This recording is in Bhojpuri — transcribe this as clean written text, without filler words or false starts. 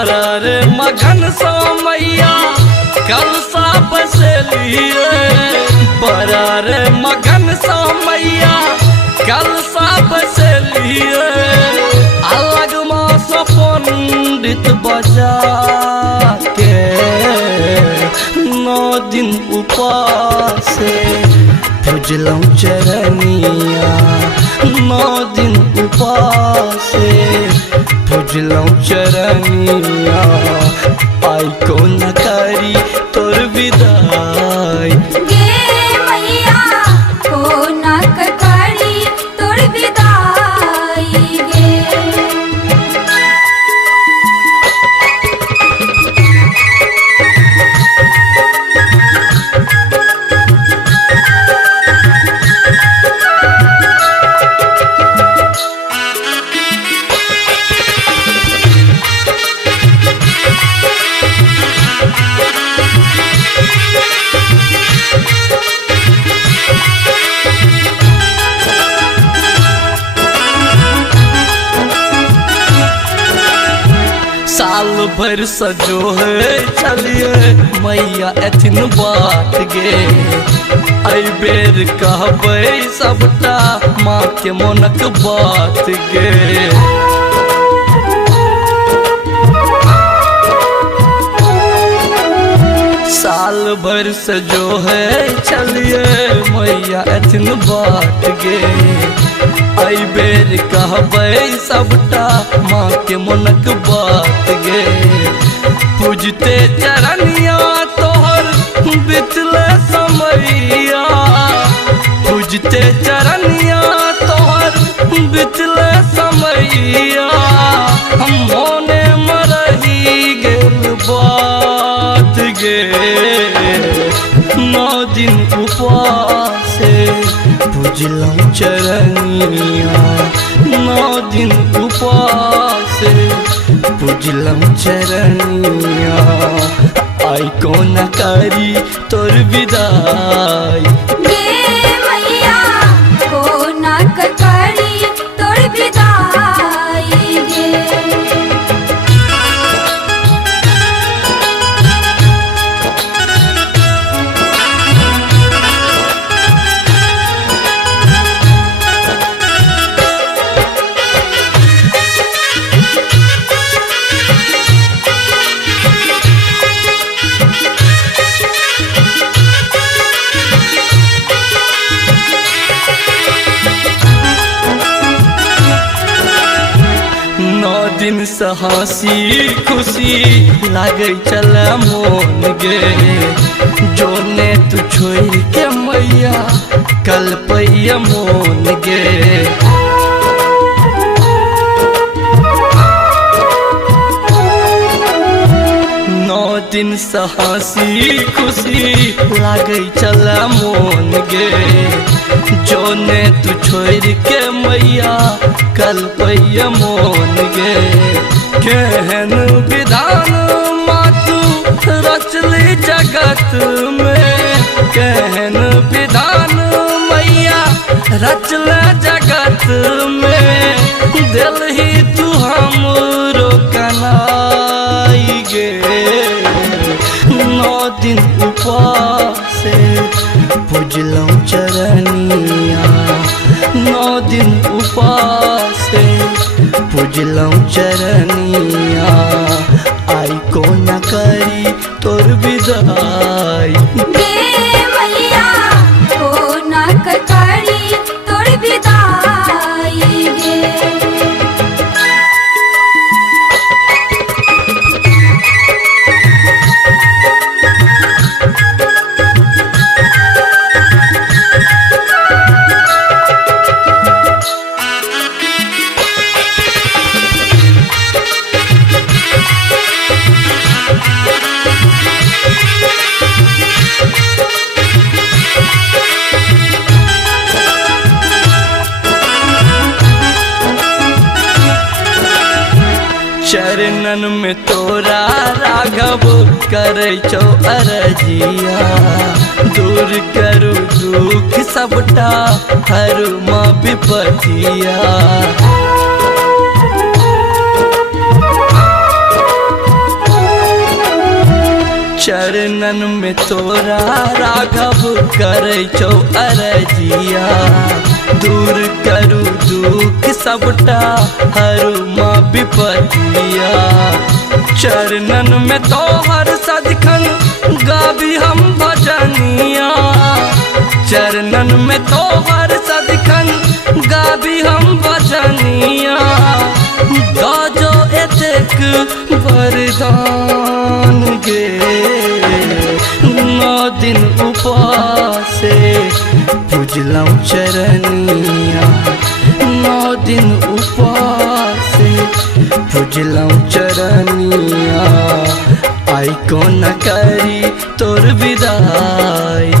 बड़ा रे मगन सो मैया कलसा बसलिए बड़ा रे मगन सो मैया कलसा बसलिए अलग मास पंडित बजा के 9 दिन उपास पूजलौं चरनिया 9 दिन उपास पूजलौं चरनिया आई को न करी तोर विदाई गे मैया को न करी तोर विदाई गे। साल भर सजो है चलिए मैया एथिन बात गे आई बेर कहबै सबटा माँ के मनक बात गे। साल भर सजो है चलिए मैया एथिन बात गे आई बेर कहबै सबटा माँ के मनक बात गे। पूजते चरनिया तोहर बितले समैया पूजते चरनिया तोहर बितले समैया हम मोने मरही गेल बात गे 9 दिन उपास पूजलौं चरनिया 9 दिन उपास पूजलौं चरनिया आई को न करी तोर विदाई गे मैया को न करी तोर विदाई गे। दिन से हंसी खुशी लागे चल मोन गे जोने तू छोड़ के मैया कल पैया मोन गे। 9 दिन से हंसी खुशी लागे चल मोन गे जोने तू छोड़ के मैया कल पैया मोन गे। केहन विधान मातु रचली जगत में केहन विधान मैया रचल जगत में दिलही तू हमरो कनाई गे 9 दिन उपास पूजलौं चरनिया 9 दिन उपास पूजलौं चरनिया आई को न करी तोर विदाई गे मैया को न करी तोर विदाई गे। चरणन में तोरा राघव करे छो अरजिया दूर करू दुख सबटा हर माँ विपतिया। चरणन में तोरा राघव करे छौ अरजिया दूर करू दुख सबटा हरु माँ विपतिया चरणन में तोहर सदिखन गाबी हम भजनिया चरणन में तोहर सदिखन गाबी हम भजनिया गाजो एतेक वरदान गे 9 दिन उपासे पूजलौ चरनिया 9 दिन उपासे पूजलौ चरनिया आई को न करी तोर विदाई।